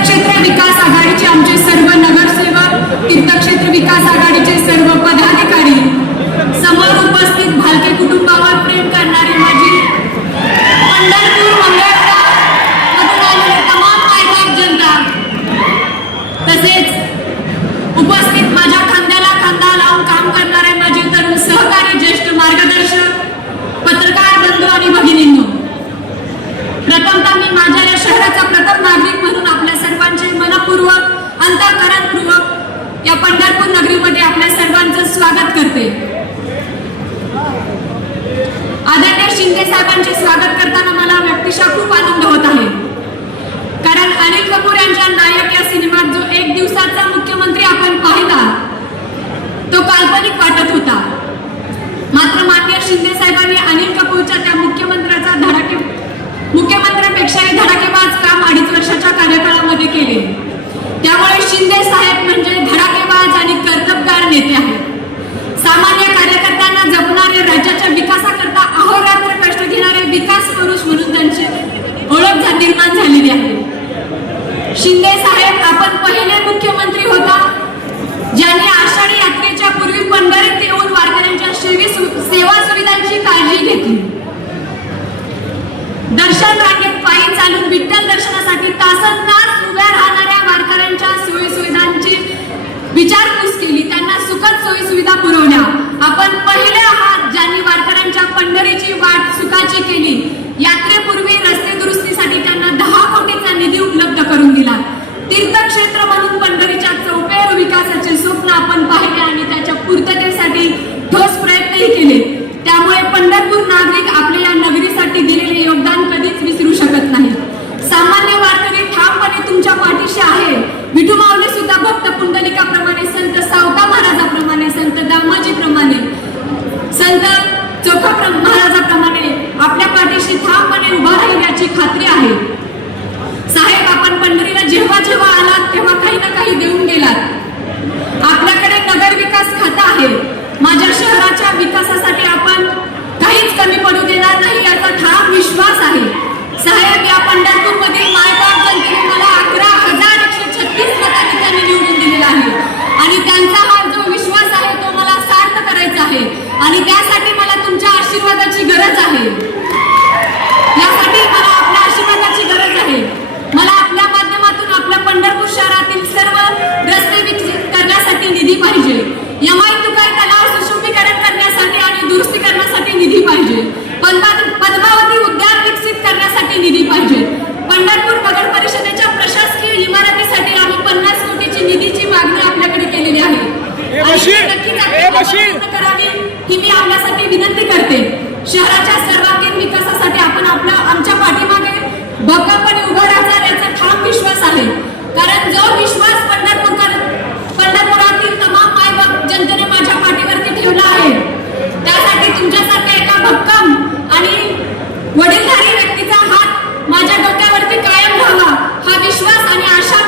तीर्थक्षेत्र विकास आघाडीचे आमचे सर्व नगरसेवक, तीर्थक्षेत्र विकास आघाडीचे सर्व पदाधिकारी, समोर उपस्थित भालके कुटुंबावर प्रेम करणारी माझी पंढरपूर मंगळवेढा मधून आलेली तमाम मायबाप जनता, तसेच उपस्थित माझ्या खांद्याला खांदा लावून काम करणारे माझे तरुण सहकारी, ज्येष्ठ मार्गदर्शक, पत्रकार बंधू आणि भगिनींनो, प्रथमतः मी माझ्या या शहराचा प्रथम नागरिक म्हणून आपल्या सर्वांचे मनपूर्वक, अंतःकरणपूर्वक या पंढरपूर नगरीमध्ये आपल्या सर्वांचं स्वागत करते. आदरणीय शिंदे साहेबांचे स्वागत करताना मला व्यक्तिशः खूप आनंद होत आहे, कारण अनिल कपूर यांच्या नायक या सिनेमात जो एक दिवसाचा मुख्यमंत्री आपण पाहिला तो काल्पनिक वाटत होता. मात्र माननीय शिंदे साहेबांनी अनिल कपूरच्या त्या मुख्यमंत्र्यापेक्षाही धडाकेबाज काम 2.5 वर्षाच्या कार्यकाळामध्ये केले. त्यामुळे शिंदे साहेब म्हणजे धडाकेबाज आणि कर्तबगार नेते आहेत. सामान्य कार्यकर्त्यांना जपणारे, राज्याच्या विकासाकरता अहोरात्र कष्ट घेणारे विकास पुरुष म्हणून त्यांची ओळख निर्माण झालेली आहे. शिंदे साहेब आपण पहिले मुख्यमंत्री होता ज्यांनी आषाढी यात्रेच्या पूर्वी पंढरीत येऊन वारकऱ्यांच्या सेवा सुविधांची काळजी घेतली. दर्शन रांगेत पायी चालून विठ्ठल दर्शनासाठी तासनतास उभ्या राहणाऱ्या वारकऱ्यांच्या सोयी सुविधांची विचारपूस केली, त्यांना सुखद सोयी सुविधा पुरवल्या. आपण पहिले आहात ज्यांनी वारकऱ्यांच्या पंढरीची वाट सुखाची केली. यात्रेपूर्वी रस्ते दुरुस्तीसाठी त्यांना 10 कोटीचा निधी उपलब्ध करून दिला. तीर्थक्षेत्र म्हणून पंढरीच्या चौफेर विकासाचे स्वप्न आपण पाहिले आणि त्याच्या पूर्ततेसाठी ठोस प्रयत्नही केले. त्यामुळे पंढरपूर नागरिक आपल्या या नगरीसाठी दिलेले योगदान कधीच विसरू शकत नाही. सामान्य वारकरी ठामपणे तुमच्या पाठीशी आहे. विठू माऊली सुद्धा भक्त पुंडलिकाप्रमाणे, संत सावका महाराजाप्रमाणे, संत दामाजीप्रमाणे, संत चोखा महाराजाप्रमाणे आपल्या पाठीशी ठामपणे उभा राहील याची खात्री आहे. साहेब, आपण पंढरीला जेव्हा जेव्हा आलात तेव्हा काही ना काही देऊन गेलात. आपल्याकडे नगर विकास खातं आहे. माझ्या शहराच्या विकासासाठी आपण काहीच कमी पडू देणार नाही याचा ठाम विश्वास आहे. साहेब, या पंढरपूर मधील मायबाप जनतेने मला 11,136 मतांनी त्यांनी निवडून दिलेला आहे आणि त्यांचा हा जो विश्वास आहे तो मला सार्थ करायचा आहे आणि त्यासाठी मला तुमच्या आशीर्वादाची गरज आहे. यासाठी मला आपल्या आशीर्वादाची गरज आहे. मला आपल्या माध्यमातून आपल्या पंढरपूर शहरातील सर्व रस्ते विकसित करण्यासाठी निधी पाहिजे. यमाई तुकाई तलाव सुशोभीकरण करण्यासाठी आणि दुरुस्ती करण्यासाठी निधी पाहिजे. पद्मावती उद्यान विकसित करण्यासाठी निधी पाहिजे. पंढरपूर नगर परिषदेच्या प्रशासकीय इमारतीसाठी आम्ही 50 कोटीची निधीची मागणी आपल्याकडे केलेली आहे. नक्कीच करावी ही मी आपल्यासाठी विनंती करते. शहराच्या सर्वांगीण विकासासाठी आपण आमच्या पाठीमागे भक्कमपणे उभा राहणार याचा ठाम विश्वास आहे. कारण जो विश्वास पंढरपुरातील तमाम मायबाप जनतेने माझ्या पाठीवरती ठेवला आहे त्यासाठी तुमच्यासारख्या एका भक्कम आणि वडीलधारी व्यक्तीचा हात माझ्या डोक्यावरती कायम राहावा हा विश्वास आणि आशा